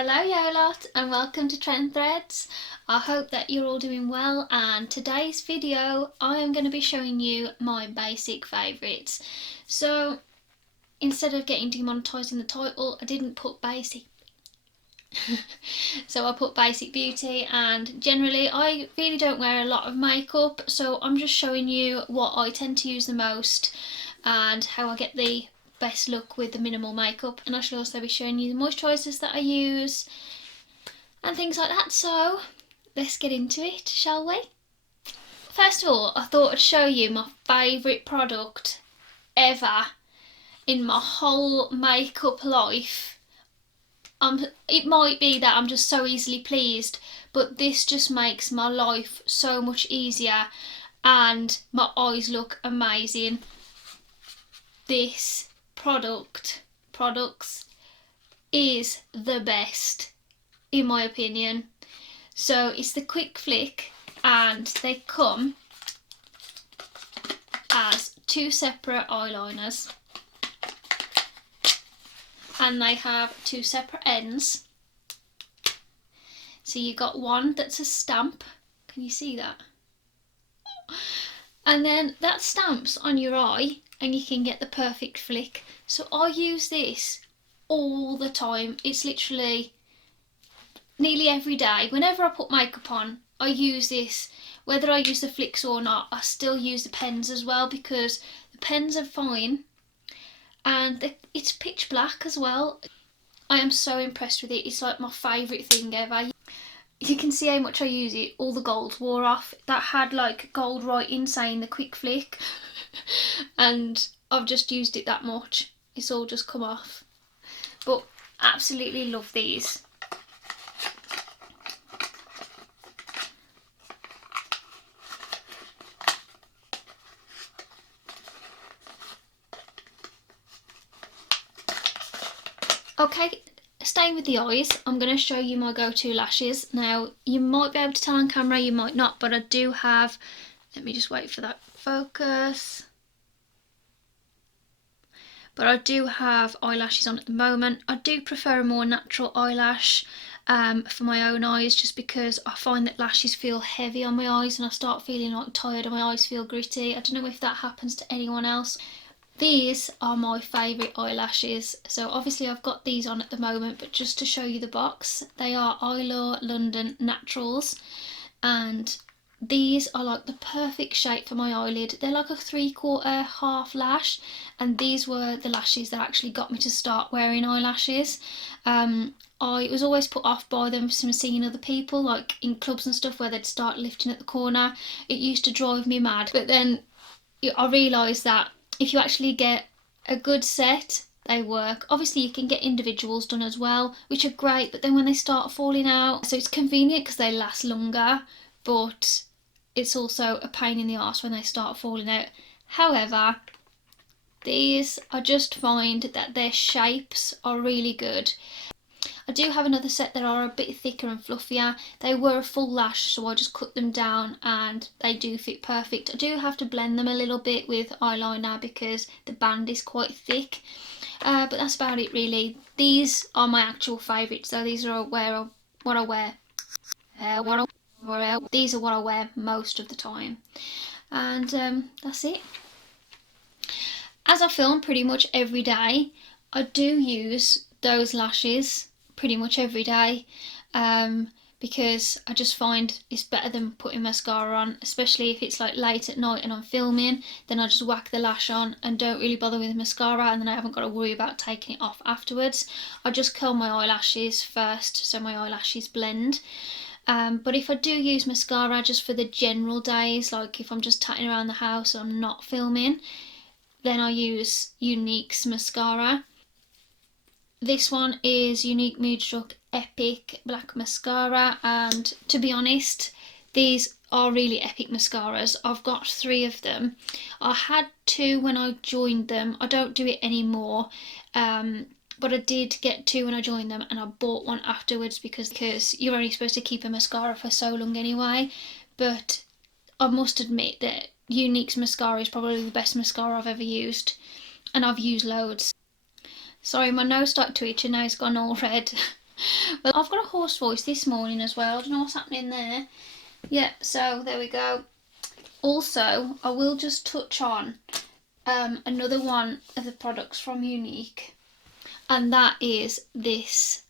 Hello yo lot and welcome to Trend Threads. I hope that you're all doing well, and today's video I am going to be showing you my basic favourites. So instead of getting demonetised in the title, I didn't put basic so I put basic beauty, and generally I really don't wear a lot of makeup, so I'm just showing you what I tend to use the most and how I get the best look with the minimal makeup. And I shall also be showing you the moisturisers that I use and things like that. So let's get into it, shall we? First of all, I thought I'd show you my favourite product ever in my whole makeup life. It might be that I'm just so easily pleased, but this just makes my life so much easier and my eyes look amazing. This products is the best in my opinion. So it's the Quick Flick, and they come as two separate eyeliners, and they have two separate ends. So you got one that's a stamp, can you see that? And then that stamps on your eye and you can get the perfect flick. So I use this all the time. It's literally nearly every day. Whenever I put makeup on, I use this. Whether I use the flicks or not, I still use the pens as well, because the pens are fine and it's pitch black as well. I am so impressed with it. It's like my favourite thing ever. You can see how much I use it. All the gold wore off. That had like gold writing saying the Quick Flick and I've just used it that much. It's all just come off. But absolutely love these. Okay, staying with the eyes, I'm going to show you my go-to lashes. Now, you might be able to tell on camera, you might not, but I do have, let me just wait for that focus. But I do have eyelashes on at the moment. I do prefer a more natural eyelash for my own eyes, just because I find that lashes feel heavy on my eyes and I start feeling like tired and my eyes feel gritty. I don't know if that happens to anyone else. These are my favourite eyelashes. So obviously I've got these on at the moment, but just to show you the box, they are Eyelaw London Naturals, and these are like the perfect shape for my eyelid. They're like a 3/4 half lash, and these were the lashes that actually got me to start wearing eyelashes. I was always put off by them from seeing other people, like in clubs and stuff, where they'd start lifting at the corner. It used to drive me mad, but then I realised that if you actually get a good set, they work. Obviously you can get individuals done as well, which are great, but then when they start falling out, so it's convenient because they last longer, but it's also a pain in the arse when they start falling out. However, these, I just find that their shapes are really good. I do have another set that are a bit thicker and fluffier. They were a full lash, so I just cut them down and they do fit perfect. I do have to blend them a little bit with eyeliner because the band is quite thick. But that's about it really. These are my actual favourites, though. These are what I wear. These are what I wear most of the time. And that's it. As I film pretty much every day, I do use those lashes pretty much every day, because I just find it's better than putting mascara on, especially if it's like late at night and I'm filming. Then I just whack the lash on and don't really bother with mascara, and then I haven't got to worry about taking it off afterwards. I just curl my eyelashes first so my eyelashes blend. But if I do use mascara just for the general days, like if I'm just tatting around the house and I'm not filming, then I use Unique's mascara. This one is Unique Moodstruck Epic Black Mascara, and to be honest, these are really epic mascaras. I've got 3 of them. I had 2 when I joined them. I don't do it anymore, but I did get 2 when I joined them, and I bought one afterwards because you're only supposed to keep a mascara for so long anyway. But I must admit that Unique's mascara is probably the best mascara I've ever used, and I've used loads. Sorry, my nose started to itch and now it's gone all red. Well, I've got a hoarse voice this morning as well. I don't know what's happening there. Yeah, so there we go. Also, I will just touch on another one of the products from Unique, and that is this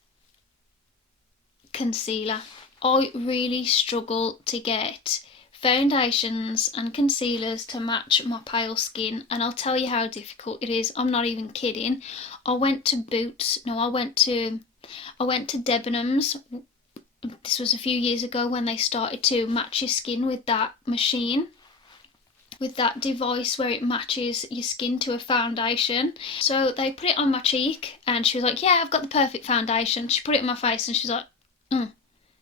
concealer. I really struggle to get foundations and concealers to match my pale skin, and I'll tell you how difficult it is. I'm not even kidding. I went to Debenhams. This was a few years ago when they started to match your skin with that machine, with that device where it matches your skin to a foundation. So they put it on my cheek and she was like, yeah, I've got the perfect foundation. She put it in my face and she's like,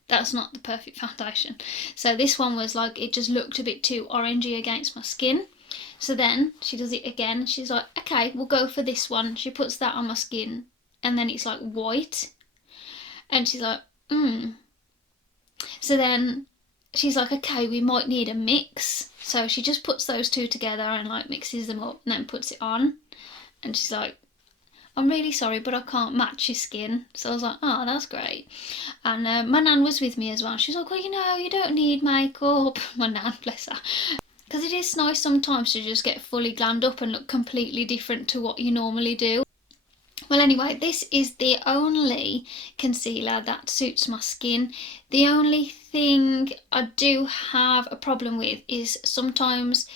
that's not the perfect foundation. So this one was like, it just looked a bit too orangey against my skin. So then she does it again. She's like, okay, we'll go for this one. She puts that on my skin and then it's like white. And she's like, So then she's like, okay, we might need a mix. So she just puts those two together and like mixes them up and then puts it on. And she's like, I'm really sorry, but I can't match your skin. So I was like, oh, that's great. And my nan was with me as well. She's like, well, you know, you don't need makeup. My nan, bless her. Because it is nice sometimes to just get fully glammed up and look completely different to what you normally do. Well, anyway, this is the only concealer that suits my skin. The only thing I do have a problem with is sometimes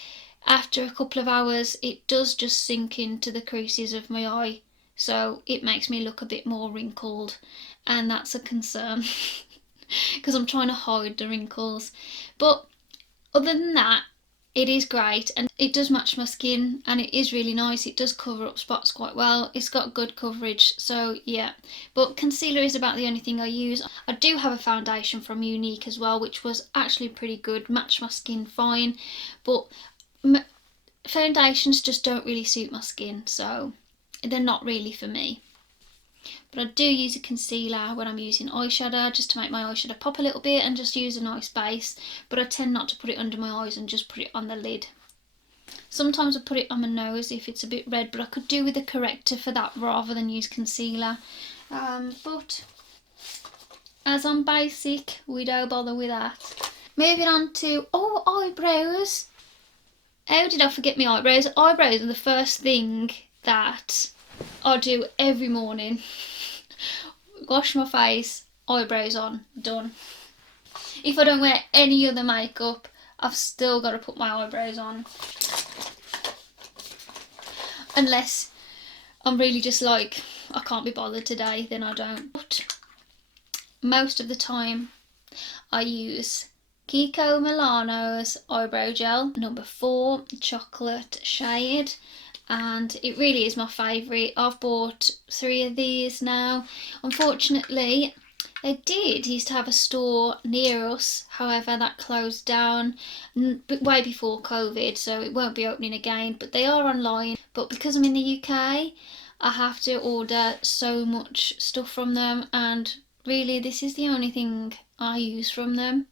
after a couple of hours it does just sink into the creases of my eye. So it makes me look a bit more wrinkled, and that's a concern because I'm trying to hide the wrinkles. But other than that, it is great and it does match my skin and it is really nice. It does cover up spots quite well. It's got good coverage, so yeah. But concealer is about the only thing I use. I do have a foundation from Unique as well, which was actually pretty good, matched my skin fine. But foundations just don't really suit my skin, so they're not really for me. But I do use a concealer when I'm using eyeshadow, just to make my eyeshadow pop a little bit and just use a nice base. But I tend not to put it under my eyes and just put it on the lid. Sometimes I put it on my nose if it's a bit red, but I could do with a corrector for that rather than use concealer. But as I'm basic, we don't bother with that. Moving on to, eyebrows. How did I forget my eyebrows? Eyebrows are the first thing that I do every morning. Wash my face, eyebrows on, done. If I don't wear any other makeup, I've still got to put my eyebrows on. Unless I'm really just like, I can't be bothered today, then I don't. But most of the time I use Kiko Milano's eyebrow gel, number 4 chocolate shade, and it really is my favourite. I've bought 3 of these now. Unfortunately, they used to have a store near us, however that closed down way before COVID, so it won't be opening again, but they are online. But because I'm in the UK, I have to order so much stuff from them, and really this is the only thing I use from them.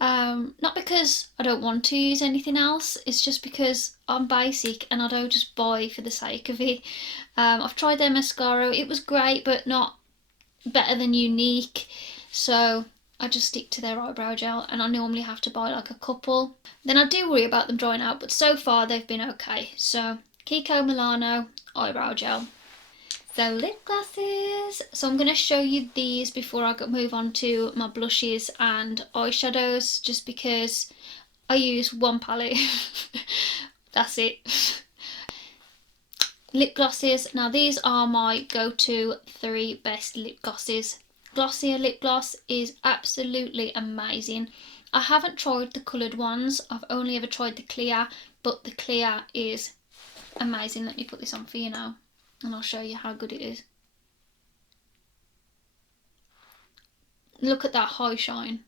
Not because I don't want to use anything else, it's just because I'm basic and I don't just buy for the sake of it. I've tried their mascara, it was great but not better than Unique, so I just stick to their eyebrow gel, and I normally have to buy like a couple. Then I do worry about them drying out, but so far they've been okay. So Kiko Milano eyebrow gel. So lip glosses. So I'm going to show you these before I move on to my blushes and eyeshadows, just because I use one palette. That's it. Lip glosses. Now these are my go-to 3 best lip glosses. Glossier Lip Gloss is absolutely amazing. I haven't tried the coloured ones. I've only ever tried the clear, but the clear is amazing. Let me put this on for you now, and I'll show you how good it is. Look at that high shine.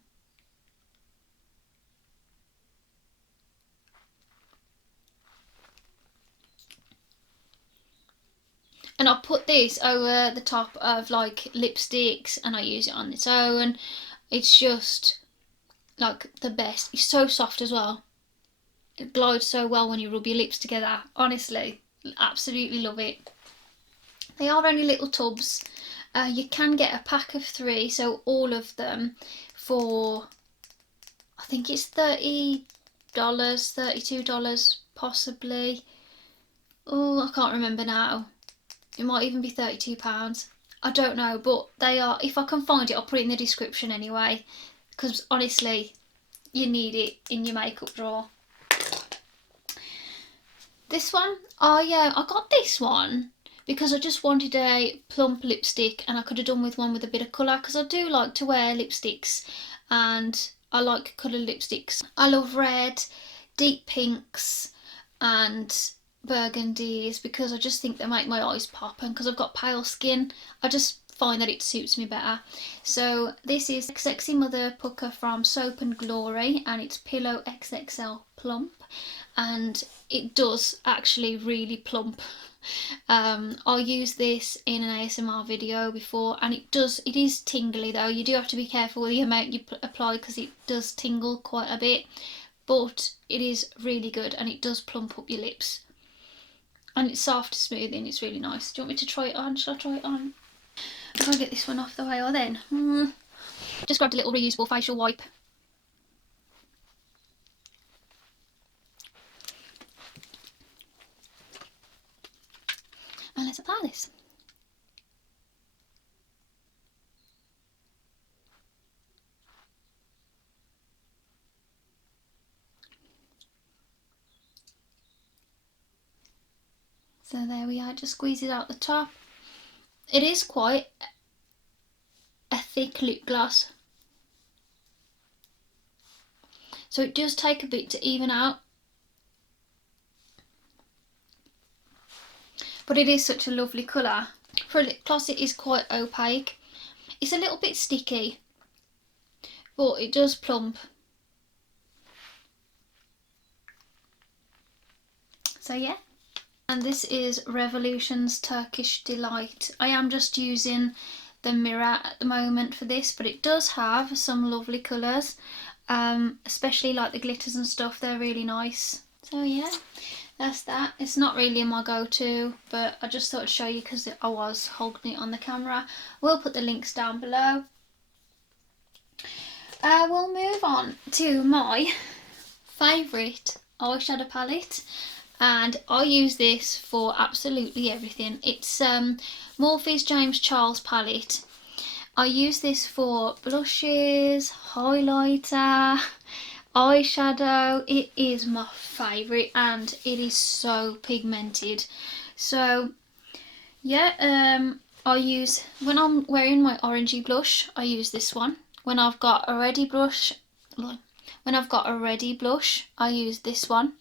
And I'll put this over the top of like lipsticks, and I use it on its own. It's just like the best. It's so soft as well. It glides so well when you rub your lips together. Honestly, absolutely love it. They are only little tubs, You can get a pack of 3, so all of them for, I think it's $30, $32 possibly. Oh, I can't remember now. It might even be £32. I don't know, but they are, if I can find it, I'll put it in the description anyway, because honestly, you need it in your makeup drawer. This one, I got this one because I just wanted a plump lipstick, and I could have done with one with a bit of colour, because I do like to wear lipsticks and I like coloured lipsticks. I love red, deep pinks and burgundies, because I just think they make my eyes pop, and because I've got pale skin I just find that it suits me better. So this is Sexy Mother Pucker from Soap and Glory, and it's Pillow XXL Plump, and it does actually really plump. I used this in an ASMR video before, and it is tingly though. You do have to be careful with the amount you apply, because it does tingle quite a bit, but it is really good and it does plump up your lips. And it's soft, smoothing, it's really nice. Do you want me to try it on? Shall I try it on? I'll get this one off the way, or then. Just grabbed a little reusable facial wipe. And let's apply this. So there we are, just squeeze it out the top. It is quite a thick lip gloss, so it does take a bit to even out. But it is such a lovely colour. For a lip gloss it is quite opaque. It's a little bit sticky, but it does plump. So yeah. And this is Revolution's Turkish Delight. I am just using the mirror at the moment for this, but it does have some lovely colours, especially like the glitters and stuff, they're really nice. So yeah, that's that. It's not really my go-to, but I just thought I'd show you because I was holding it on the camera. We'll put the links down below. We'll move on to my favourite eyeshadow palette, and I use this for absolutely everything. It's Morphe's James Charles palette. I use this for blushes, highlighter, eyeshadow. It is my favourite and it is so pigmented. So yeah, I use, when I'm wearing my orangey blush, I use this one. When I've got a ready blush, I use this one,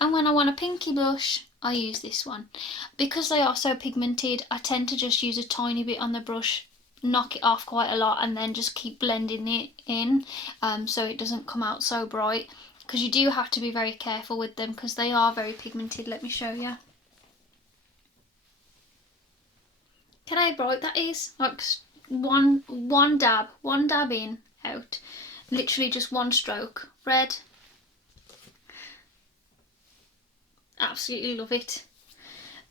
and when I want a pinky blush I use this one. Because they are so pigmented, I tend to just use a tiny bit on the brush, knock it off quite a lot, and then just keep blending it in, so it doesn't come out so bright, because you do have to be very careful with them because they are very pigmented. Let me show you. Can I bright that is? Like one dab in, out. Literally just one stroke. Red. Absolutely love it.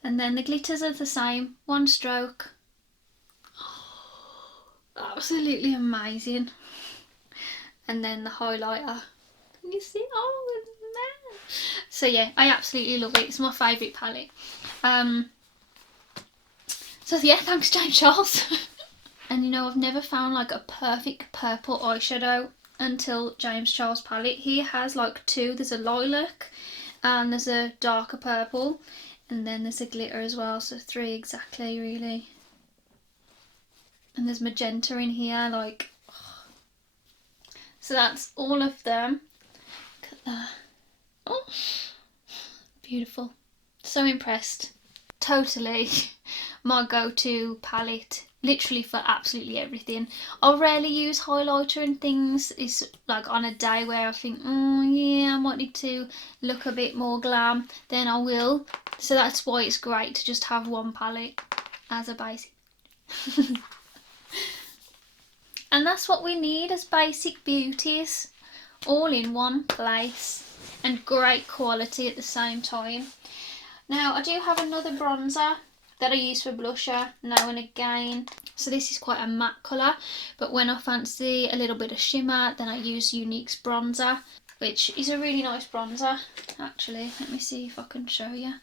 And then the glitters are the same. One stroke. Absolutely amazing. And then the highlighter. Can you see? Oh, man. So yeah, I absolutely love it. It's my favourite palette. So yeah, thanks James Charles. And you know, I've never found like a perfect purple eyeshadow until James Charles palette. He has like 2. There's a lilac and there's a darker purple, and then there's a glitter as well, so 3 exactly really. And there's magenta in here, like, oh. So that's all of them. Look at that. Oh, beautiful. So impressed. Totally my go-to palette, literally for absolutely everything. I rarely use highlighter and things. It's like on a day where I think, oh yeah, I might need to look a bit more glam, then I will. So that's why it's great to just have one palette as a basic. And that's what we need as basic beauties, all in one place, and great quality at the same time. Now I do have another bronzer. that I use for blusher now and again. So this is quite a matte colour, but when I fancy a little bit of shimmer, then I use Unique's bronzer, which is a really nice bronzer actually. Let me see if I can show you.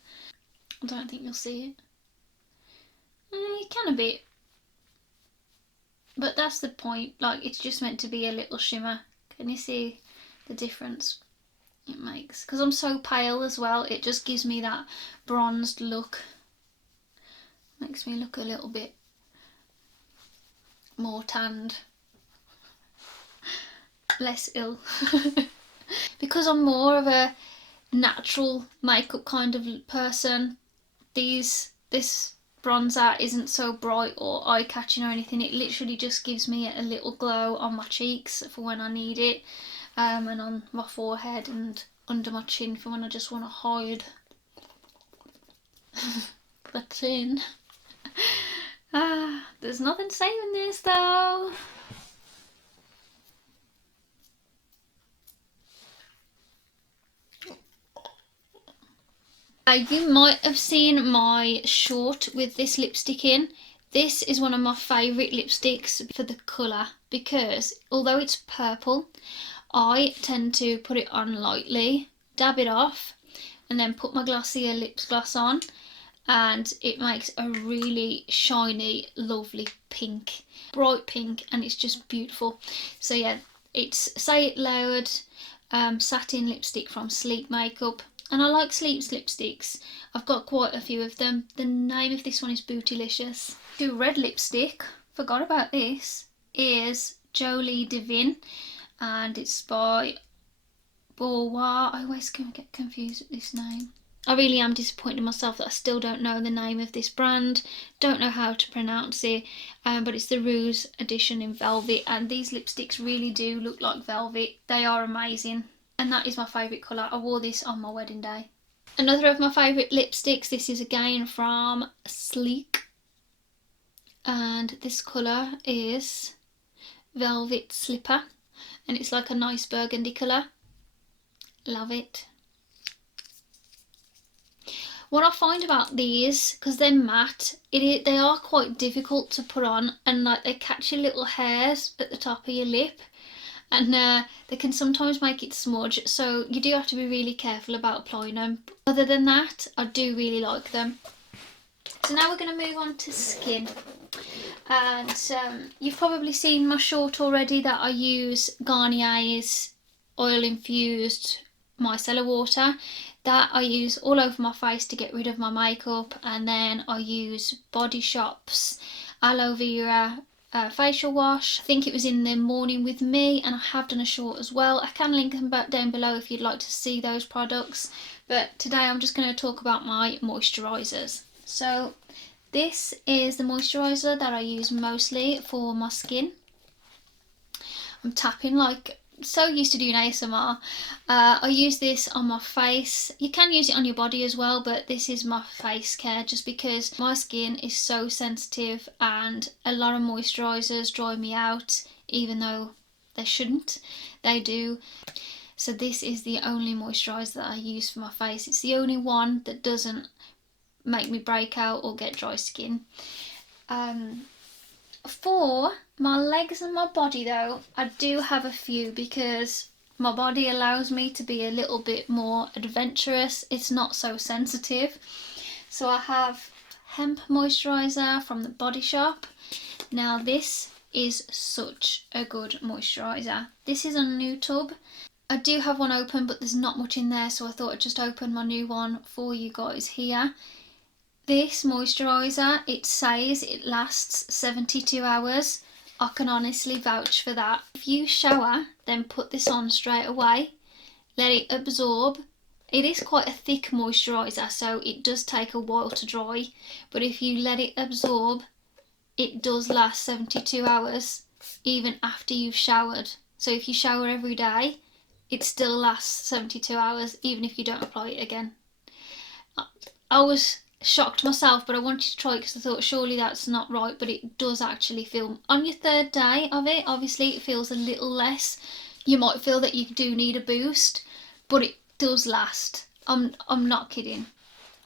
I don't think you'll see it. You can a bit, but that's the point. Like, it's just meant to be a little shimmer. Can you see the difference it makes? Because I'm so pale as well, it just gives me that bronzed look. Makes me look a little bit more tanned, less ill. Because I'm more of a natural makeup kind of person, this bronzer isn't so bright or eye-catching or anything. It literally just gives me a little glow on my cheeks for when I need it, and on my forehead and under my chin for when I just want to hide the chin. There's nothing saving this though. You might have seen my short with this lipstick in. This is one of my favourite lipsticks for the colour, because although it's purple, I tend to put it on lightly, dab it off, and then put my Glossier Lip Gloss on, and it makes a really shiny, lovely pink, bright pink, and it's just beautiful. So yeah, it's Say It Loud satin lipstick from Sleek Makeup. And I like Sleep's lipsticks. I've got quite a few of them. The name of this one is Bootylicious. The red lipstick, forgot about this, is Jolie Divine, and it's by Beauvoir. I always get confused with this name. I really am disappointed in myself that I still don't know the name of this brand. Don't know how to pronounce it, but it's the Rouge edition in velvet, and these lipsticks really do look like velvet. They are amazing. And that is my favourite colour. I wore this on my wedding day. Another of my favourite lipsticks, this is again from Sleek. And this colour is Velvet Slipper. And it's like a nice burgundy colour. Love it. What I find about these, because they're matte, they are quite difficult to put on, and like they catch your little hairs at the top of your lip. And they can sometimes make it smudge, so you do have to be really careful about applying them. Other than that, I do really like them. So now we're going to move on to skin. And you've probably seen my short already that I use Garnier's oil infused micellar water. That I use all over my face to get rid of my makeup, and then I use Body Shop's aloe vera facial wash. I think it was in the Morning With Me, and I have done a short as well. I can link them back down below if you'd like to see those products, but today I'm just going to talk about my moisturisers. So this is the moisturiser that I use mostly for my skin. I'm tapping like so used to doing ASMR. I use this on my face. You can use it on your body as well, but this is my face care just because my skin is so sensitive and a lot of moisturisers dry me out, even though they shouldn't. They do. So this is the only moisturiser that I use for my face. It's the only one that doesn't make me break out or get dry skin. For my legs and my body though, I do have a few because my body allows me to be a little bit more adventurous. It's not so sensitive. So I have hemp moisturiser from the Body Shop. Now this is such a good moisturiser. This is a new tub. I do have one open, but there's not much in there, so I thought I'd just open my new one for you guys here. This moisturiser, it says it lasts 72 hours. I can honestly vouch for that. If you shower, then put this on straight away. Let it absorb. It is quite a thick moisturiser, so it does take a while to dry. But if you let it absorb, it does last 72 hours, even after you've showered. So if you shower every day, it still lasts 72 hours, even if you don't apply it again. I was shocked myself, but I wanted to try it because I thought surely that's not right, but it does actually feel, on your third day of it, obviously it feels a little less. You might feel that you do need a boost, but it does last. I'm not kidding.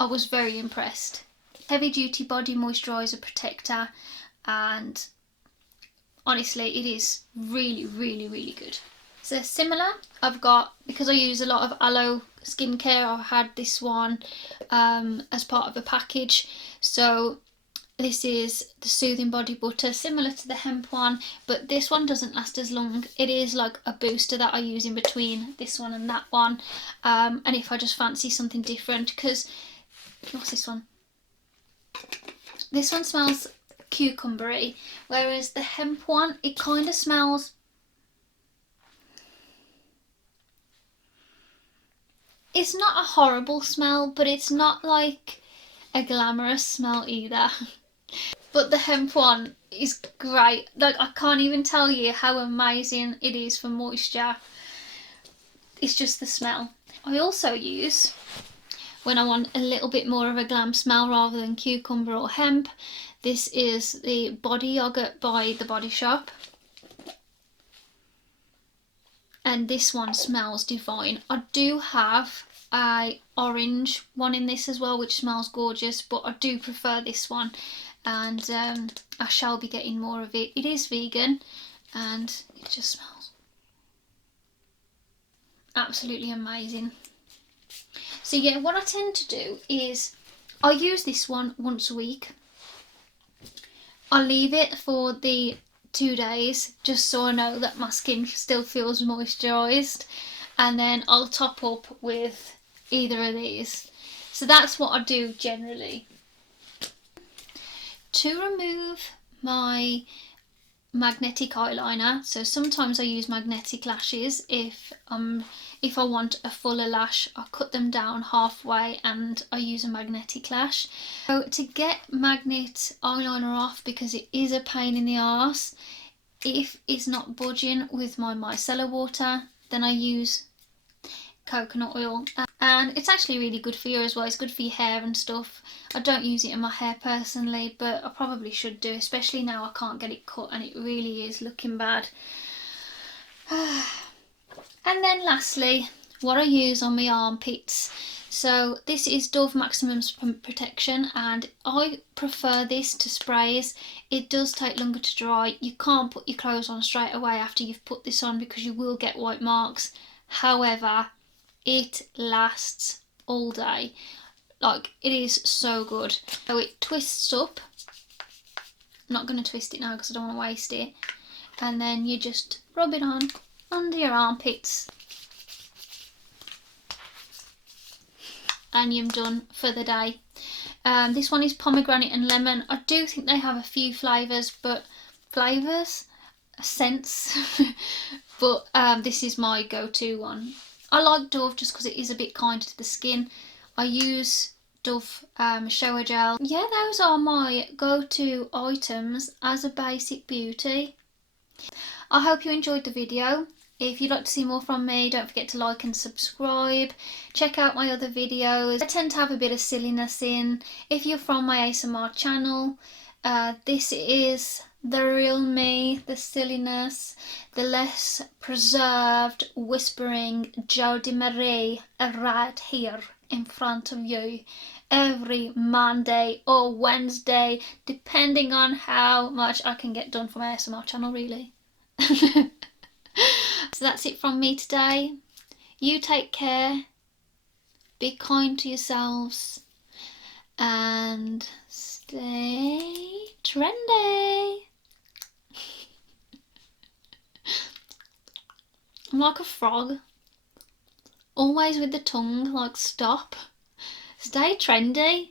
I was very impressed. heavy duty body moisturiser protector, and honestly it is really, really, really good. So similar, I've got, because I use a lot of aloe skincare, I had this one as part of a package. So this is the Soothing Body Butter, similar to the hemp one, but this one doesn't last as long. It is like a booster that I use in between this one and that one. And if I just fancy something different, because, what's this one? This one smells cucumbery, whereas the hemp one, it kind of smells, it's not a horrible smell, but it's not like a glamorous smell either. But the hemp one is great. Like, I can't even tell you how amazing it is for moisture. It's just the smell. I also use, when I want a little bit more of a glam smell rather than cucumber or hemp, this is the Body Yogurt by The Body Shop. And this one smells divine. I do have a orange one in this as well, which smells gorgeous, but I do prefer this one, and I shall be getting more of it. It is vegan and it just smells absolutely amazing. So yeah, what I tend to do is I use this one once a week. I leave it for the 2 days just so I know that my skin still feels moisturised, and then I'll top up with either of these. So that's what I do generally. To remove my magnetic eyeliner, so sometimes I use magnetic lashes if I want a fuller lash. I cut them down halfway and I use a magnetic lash. So to get magnet eyeliner off, because it is a pain in the arse, if it's not budging with my micellar water, then I use coconut oil, and it's actually really good for you as well. It's good for your hair and stuff. I don't use it in my hair personally, but I probably should do, especially now I can't get it cut and it really is looking bad. And then lastly, what I use on my armpits. So this is Dove Maximum Protection, and I prefer this to sprays. It does take longer to dry. You can't put your clothes on straight away after you've put this on because you will get white marks. However, it lasts all day. Like, it is so good. So it twists up. I'm not going to twist it now because I don't want to waste it. And then you just rub it on under your armpits, and you're done for the day. This one is pomegranate and lemon. I do think they have a few flavours, scents, but this is my go-to one. I like Dove just because it is a bit kinder to the skin. I use Dove shower gel. Yeah, those are my go-to items as a basic beauty. I hope you enjoyed the video. If you'd like to see more from me, don't forget to like and subscribe. Check out my other videos. I tend to have a bit of silliness in. If you're from my ASMR channel, this is the real me, the silliness, the less preserved, whispering Jodie Marie right here in front of you every Monday or Wednesday, depending on how much I can get done for my ASMR channel, really. So that's it from me today. You take care, be kind to yourselves, and stay trendy. I'm like a frog, always with the tongue, like, stop. Stay trendy.